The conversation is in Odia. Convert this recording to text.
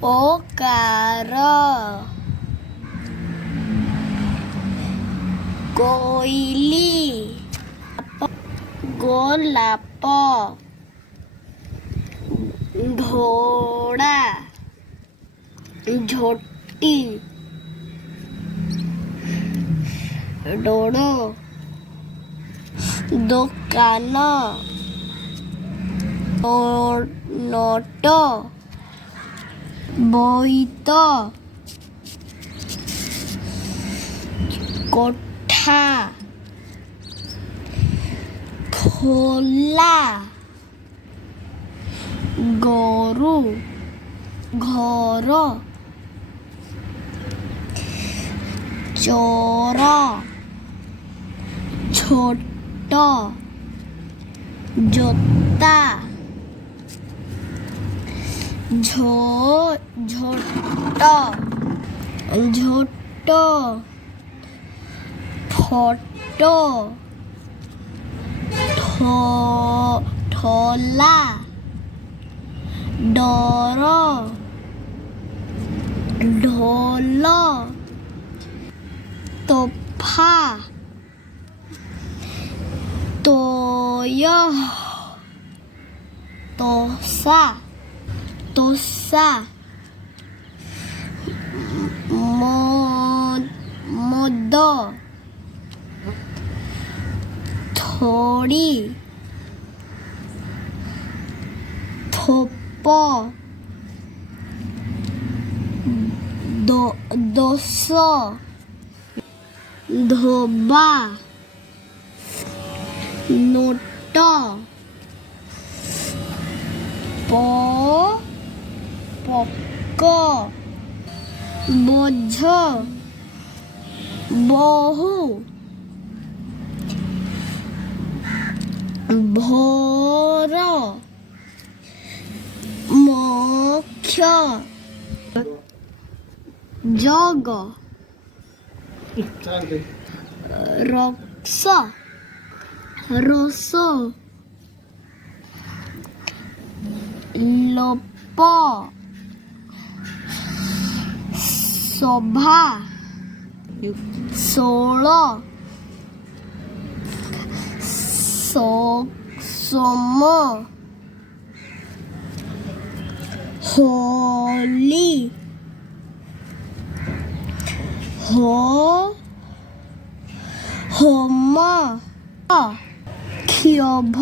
ଓକାର କୋଇଲି ଗୋଲାପ ଘୋଡ଼ା ଝୋଟି ଡୋଡୋ ଦୋକାନ ନୋଟ ବୋଇତ କୋଠା ଖୋଲା ଗୋରୁ ଘର ଚୋର ଛୋଟ ଜୋତା ଝୋଟ ଫଟୋ ଠୋଲା ଡର ଢୋଲ ତୋଫା ତୋୟ ତୋଷା ମଦ ଥୋଡ଼ି ଥୋପ ଦୋଷ ଧୋବା ନୋଟ ପକ ବୋଝ ବହୁ ଭୋର ମୋକ୍ଷ ଜଗ ରୋଷ ଲୋପ ଶୋଭା ଷୋଳ ସୋମ ହୋଲି ହୋମ କ୍ଷୋଭ